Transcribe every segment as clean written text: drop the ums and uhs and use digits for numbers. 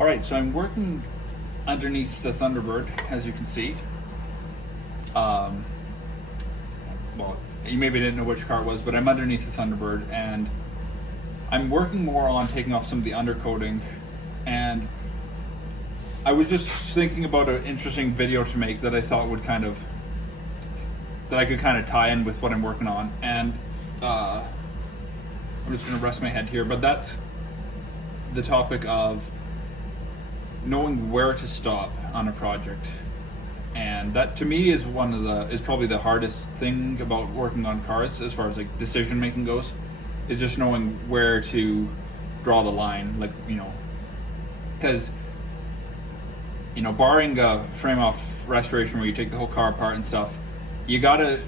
All right, so I'm working underneath the Thunderbird, as you can see. Um, well, you maybe didn't know which car it was, but I'm underneath the Thunderbird, and I'm working more on taking off some of the undercoating. And I was just thinking about an interesting video to make that I thought would that I could kind of tie in with what I'm working on. And I'm just going to rest my head here, but that's the topic of knowing where to stop on a project. And that to me is probably the hardest thing about working on cars as far as like decision making goes, is just knowing where to draw the line. Like, because barring a frame off restoration where you take the whole car apart and stuff, you gotta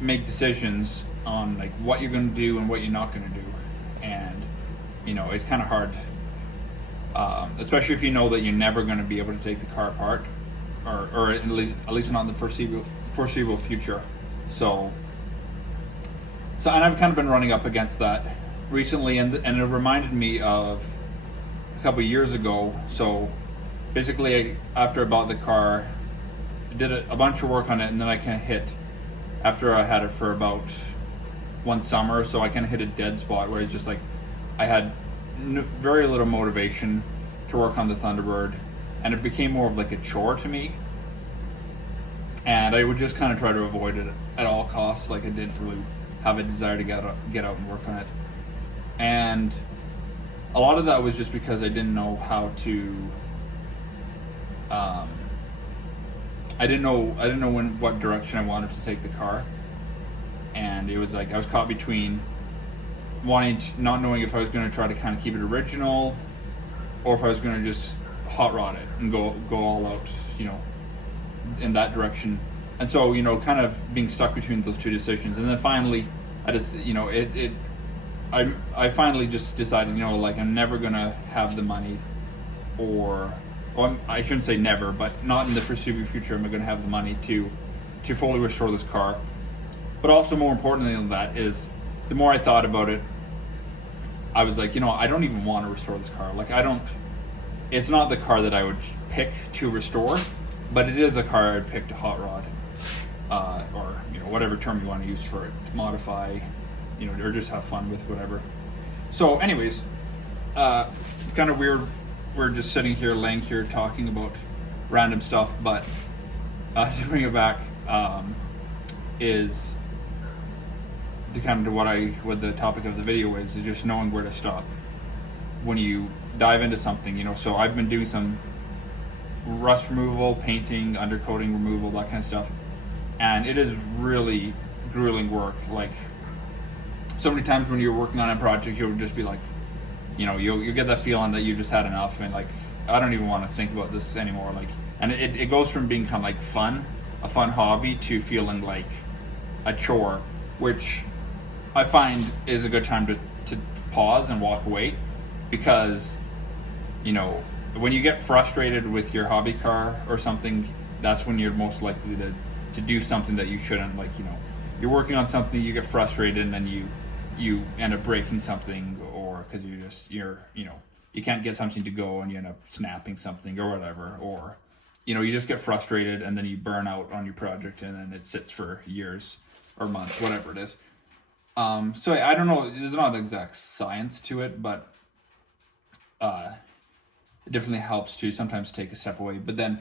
make decisions on like what you're going to do and what you're not going to do. And it's kind of hard, especially if you know that you're never going to be able to take the car apart, or at least not in the foreseeable future. So and I've kind of been running up against that recently, and it reminded me of a couple of years ago. So basically, after I bought the car, I did a bunch of work on it, and then I kind of hit, after I had it for about one summer, so I kind of hit a dead spot where it's just like I had very little motivation to work on the Thunderbird, and it became more of like a chore to me, and I would just kind of try to avoid it at all costs. Like, I didn't really have a desire to get out and work on it, and a lot of that was just because I didn't know how to I didn't know what direction I wanted to take the car. And it was like I was caught between not knowing if I was going to try to kind of keep it original, or if I was going to just hot rod it and go all out, in that direction. And so, kind of being stuck between those two decisions. And then finally, I finally just decided, like, I'm never going to have the money, I shouldn't say never, but not in the foreseeable future am I going to have the money to fully restore this car. But also, more importantly than that, is the more I thought about it, I was like, I don't even want to restore this car. Like, it's not the car that I would pick to restore, but it is a car I'd pick to hot rod, or whatever term you want to use for it, to modify, or just have fun with, whatever. So anyways, it's kind of weird. We're just sitting here, laying here, talking about random stuff, but to bring it back, is to kind of what the topic of the video is just knowing where to stop when you dive into something. So I've been doing some rust removal, painting, undercoating removal, that kind of stuff, and it is really grueling work. Like, so many times when you're working on a project, you'll just be like, you'll get that feeling that you just had enough, and like, I don't even want to think about this anymore. Like, and it goes from being kind of like a fun hobby, to feeling like a chore, which I find is a good time to pause and walk away, because when you get frustrated with your hobby car or something, that's when you're most likely to do something that you shouldn't. Like, you're working on something, you get frustrated, and then you end up breaking something, or because you can't get something to go and you end up snapping something or whatever, or you just get frustrated and then you burn out on your project, and then it sits for years or months, whatever it is. So I don't know, there's not an exact science to it, but it definitely helps to sometimes take a step away. But then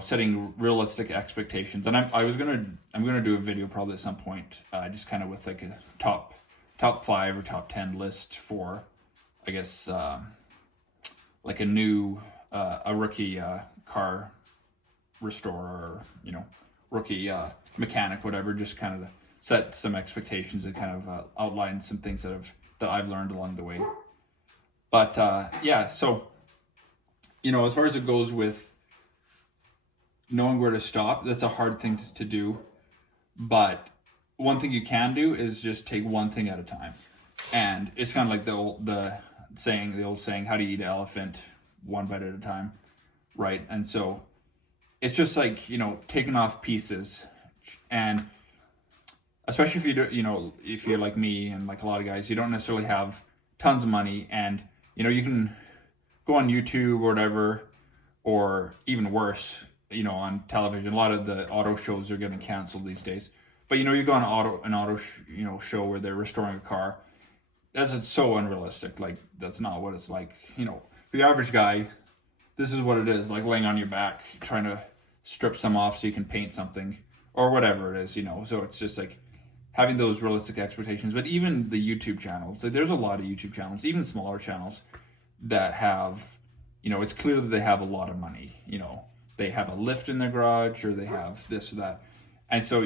setting realistic expectations, and I'm gonna do a video probably at some point, just kind of with like a top 5 or top 10 list for, I guess, like a rookie car restorer, or rookie mechanic, whatever, just kind of to set some expectations and kind of outline some things that I've learned along the way. But yeah, so as far as it goes with knowing where to stop, that's a hard thing to do. But one thing you can do is just take one thing at a time. And it's kind of like the old saying, how do you eat an elephant? One bite at a time, right? And so it's just like, taking off pieces. And especially if you do, if you're like me and like a lot of guys, you don't necessarily have tons of money, and you can go on YouTube or whatever, or even worse, on television. A lot of the auto shows are getting canceled these days. But you go on an auto show where they're restoring a car. That's so unrealistic. Like, that's not what it's like. For the average guy, this is what it is, like laying on your back trying to strip some off so you can paint something or whatever it is. So it's just like having those realistic expectations. But even the YouTube channels, like, there's a lot of YouTube channels, even smaller channels, that have, it's clear that they have a lot of money. They have a lift in their garage, or they have this or that. And so,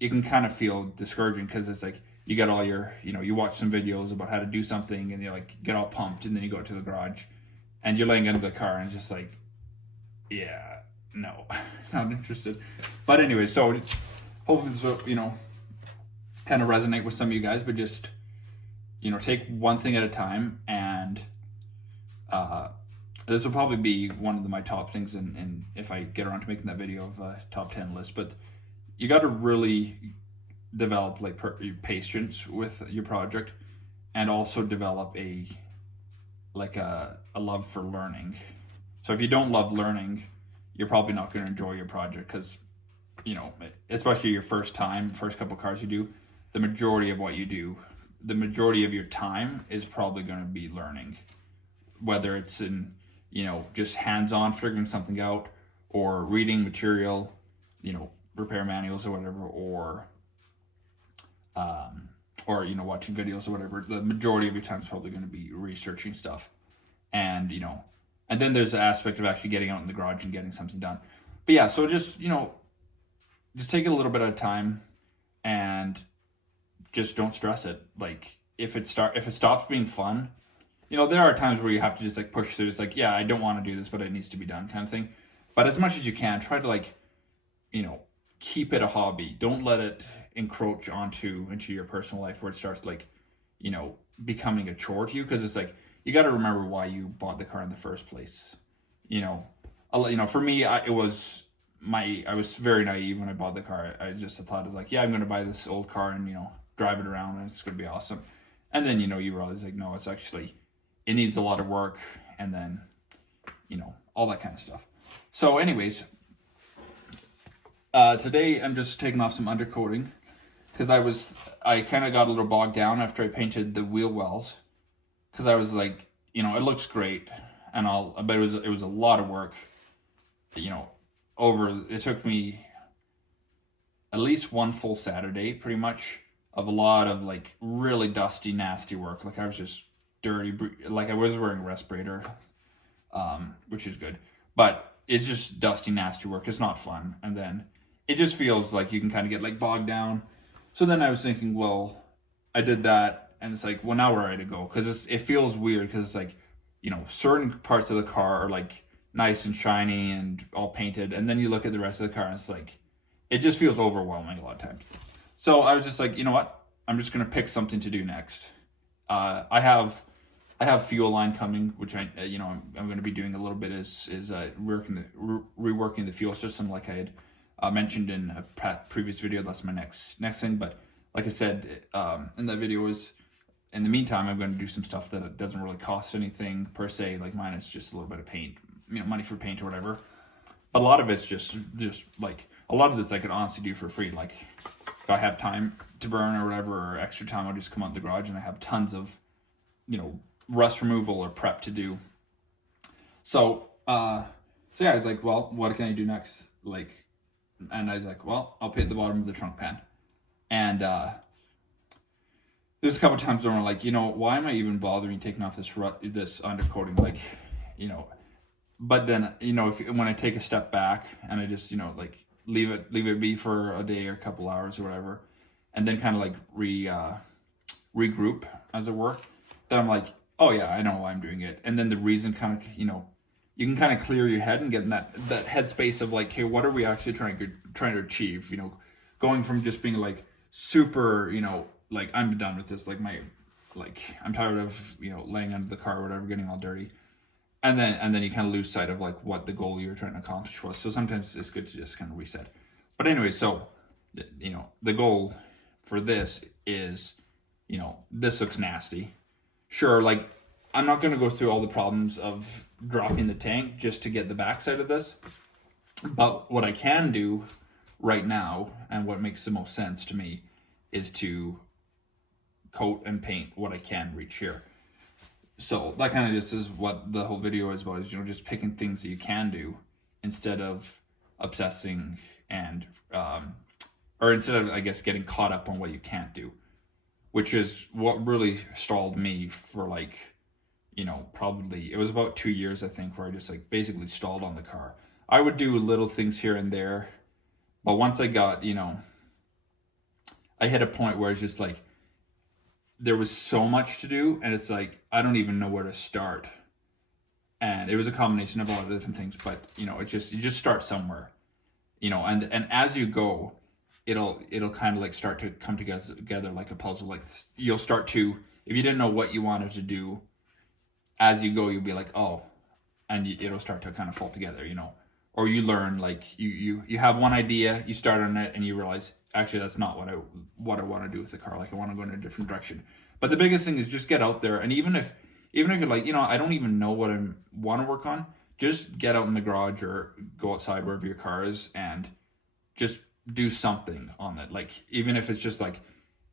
it can kind of feel discouraging, because it's like you get all your, you watch some videos about how to do something and you like get all pumped, and then you go to the garage and you're laying under the car and just like, yeah, no, not interested. But anyway, so hopefully this will, kind of resonate with some of you guys, but just, take one thing at a time. And this will probably be one of my top things, and if I get around to making that video of a top 10 list. But you got to really develop like patience with your project, and also develop a love for learning. So if you don't love learning, you're probably not going to enjoy your project, because especially your first couple cars you do, the majority of what you do, the majority of your time is probably going to be learning, whether it's in just hands-on figuring something out, or reading material, repair manuals or whatever, or watching videos or whatever. The majority of your time is probably going to be researching stuff. And and then there's the aspect of actually getting out in the garage and getting something done. But yeah, so just just take it a little bit at a time, and just don't stress it. Like, if it stops being fun, there are times where you have to just like push through. It's like, yeah, I don't want to do this, but it needs to be done, kind of thing. But as much as you can, try to like, keep it a hobby. Don't let it encroach into your personal life, where it starts like, becoming a chore to you. Because it's like, you got to remember why you bought the car in the first place. For me, I was very naive when I bought the car. I just thought, it was like, yeah, I'm going to buy this old car and drive it around, and it's going to be awesome. And then you realize, like, no, it's actually, it needs a lot of work, and then all that kind of stuff. So anyways, today I'm just taking off some undercoating, because I kind of got a little bogged down after I painted the wheel wells, because I was like, it looks great and all, but it was a lot of work. It took me at least one full Saturday, pretty much, of a lot of like really dusty, nasty work. Like, I was just dirty, like I was wearing a respirator, which is good, but it's just dusty, nasty work. It's not fun. And then it just feels like you can kind of get like bogged down. So then I was thinking, well, I did that, and it's like, well, now we're ready to go. Because it feels weird, because it's like, certain parts of the car are like nice and shiny and all painted, and then you look at the rest of the car and it's like, it just feels overwhelming a lot of times. So I was just like, you know what? I'm just gonna pick something to do next. I have fuel line coming, which I'm going to be doing a little bit, is reworking the fuel system, like I had mentioned in a previous video. That's my next thing. But like I said, in that video, in the meantime, I'm going to do some stuff that doesn't really cost anything per se. Like, mine is just a little bit of paint, money for paint or whatever. But a lot of it's just like, a lot of this I could honestly do for free. Like, if I have time to burn or whatever, or extra time, I'll just come out in the garage, and I have tons of, rust removal or prep to do. So yeah, I was like, well, what can I do next? Like, and I was like, well, I'll paint the bottom of the trunk pan. And there's a couple times where I'm like, why am I even bothering taking off this undercoating? Like, but then, when I take a step back and I just, like, leave it be for a day or a couple hours or whatever, and then kind of like regroup, as it were, then I'm like, oh yeah, I know why I'm doing it. And then the reason kind of, you can kind of clear your head and get in that headspace of like, hey, what are we actually trying to achieve? Going from just being like super, like, I'm done with this, like, I'm tired of, laying under the car or whatever, getting all dirty. And then you kind of lose sight of like what the goal you're trying to accomplish was. So sometimes it's good to just kind of reset. But anyway, so, the goal for this is, this looks nasty. Sure, like, I'm not going to go through all the problems of dropping the tank just to get the backside of this. But what I can do right now, and what makes the most sense to me, is to coat and paint what I can reach here. So that kind of just is what the whole video is about, is, you know, just picking things that you can do instead of obsessing and, or instead of, I guess, getting caught up on what you can't do, which is what really stalled me for, like, you know, probably, it was about 2 years, I think, where I just, like, basically stalled on the car. I would do little things here and there, but once I got, you know, I hit a point where it's just like, there was so much to do, and it's like, I don't even know where to start. And it was a combination of a lot of different things, but, you know, it's just, you just start somewhere, you know, and as you go, it'll kind of like start to come together like a puzzle. Like, you'll start to, if you didn't know what you wanted to do, as you go, you'll be like, oh, and it'll start to kind of fall together, you know, or you learn, like, you have one idea, you start on it, and you realize, actually, that's not what I want to do with the car. Like, I want to go in a different direction. But the biggest thing is just get out there. And even if you're like, you know, I don't even know what I want to work on, just get out in the garage or go outside wherever your car is and just do something on it. Like, even if it's just like,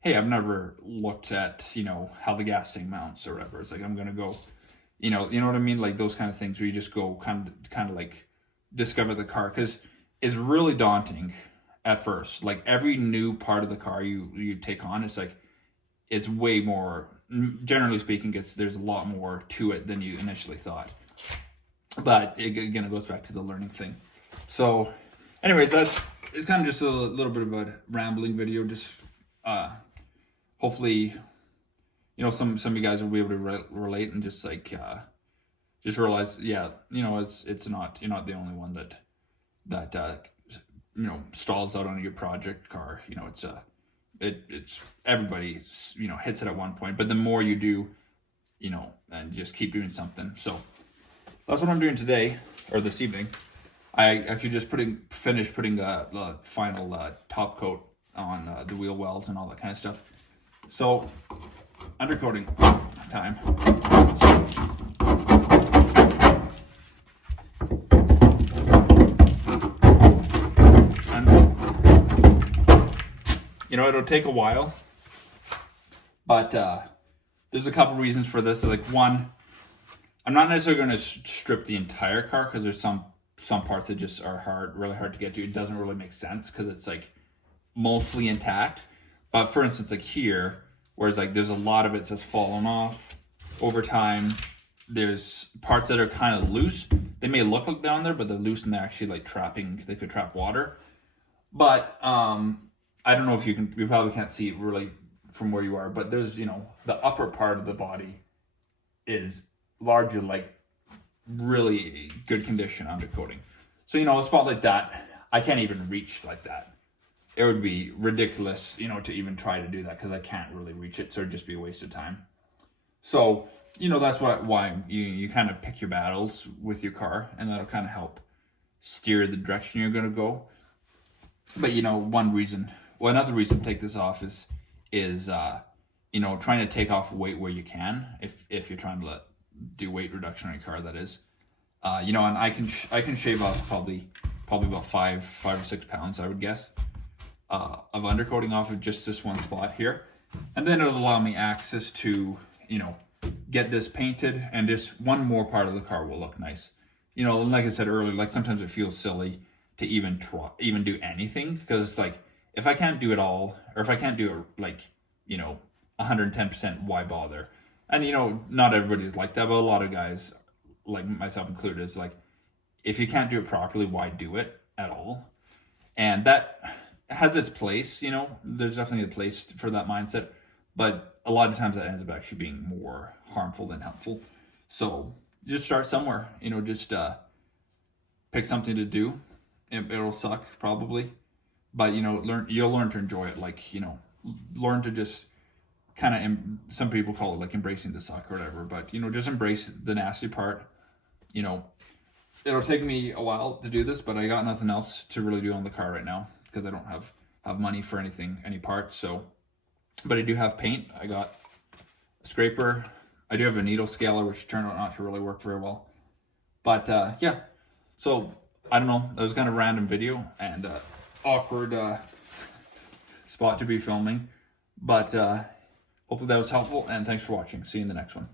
hey, I've never looked at, you know, how the gas tank mounts or whatever. It's like, I'm going to go, you know what I mean? Like, those kind of things where you just go kind of like discover the car, because it's really daunting at first. Like, every new part of the car you take on, it's like, it's way more, generally speaking, there's a lot more to it than you initially thought. But again, it goes back to the learning thing. So anyways, it's kind of just a little bit of a rambling video. Just hopefully, you know, some of you guys will be able to relate and just like just realize, yeah, you know, it's not, you're not the only one that you know, stalls out on your project car. You know, it's everybody, you know, hits it at one point, but the more you do, you know, and just keep doing something. So that's what I'm doing today, or this evening. I actually just finished putting the final top coat on the wheel wells and all that kind of stuff. So undercoating time. You know, it'll take a while, but there's a couple reasons for this. Like, one, I'm not necessarily going to strip the entire car, because there's some parts that just are really hard to get to. It doesn't really make sense because it's like mostly intact. But for instance, like here, whereas like there's a lot of it that's fallen off over time. There's parts that are kind of loose. They may look like down there, but they're loose and they're actually like they could trap water. But I don't know if you probably can't see it really from where you are, but there's, you know, the upper part of the body is largely like really good condition undercoating. So, you know, a spot like that, I can't even reach like that. It would be ridiculous, you know, to even try to do that, because I can't really reach it, so it'd just be a waste of time. So, you know, that's why you kind of pick your battles with your car, and that'll kind of help steer the direction you're going to go. But, you know, another reason to take this off is you know, trying to take off weight where you can, if you're trying to do weight reduction on your car, that is. You know, and I can shave off probably about 5 or 6 pounds, I would guess, of undercoating off of just this one spot here, and then it'll allow me access to, you know, get this painted, and just one more part of the car will look nice. You know, like I said earlier, like sometimes it feels silly to even do anything, because it's like, if I can't do it all, or if I can't do it like, you know, 110%, why bother? And, you know, not everybody's like that, but a lot of guys, like myself included, is like, if you can't do it properly, why do it at all? And that has its place, you know, there's definitely a place for that mindset, but a lot of times that ends up actually being more harmful than helpful. So just start somewhere, you know, just pick something to do. It'll suck probably, but, you know, you'll learn to enjoy it. Like, you know, learn to just kind of, some people call it like embracing the suck or whatever, but, you know, just embrace the nasty part. You know, it'll take me a while to do this, but I got nothing else to really do on the car right now, because I don't have money for any parts. So, but I do have paint. I got a scraper, I do have a needle scaler, which turned out not to really work very well. But yeah, so I don't know. That was kind of a random video and awkward spot to be filming. But hopefully that was helpful, and thanks for watching. See you in the next one.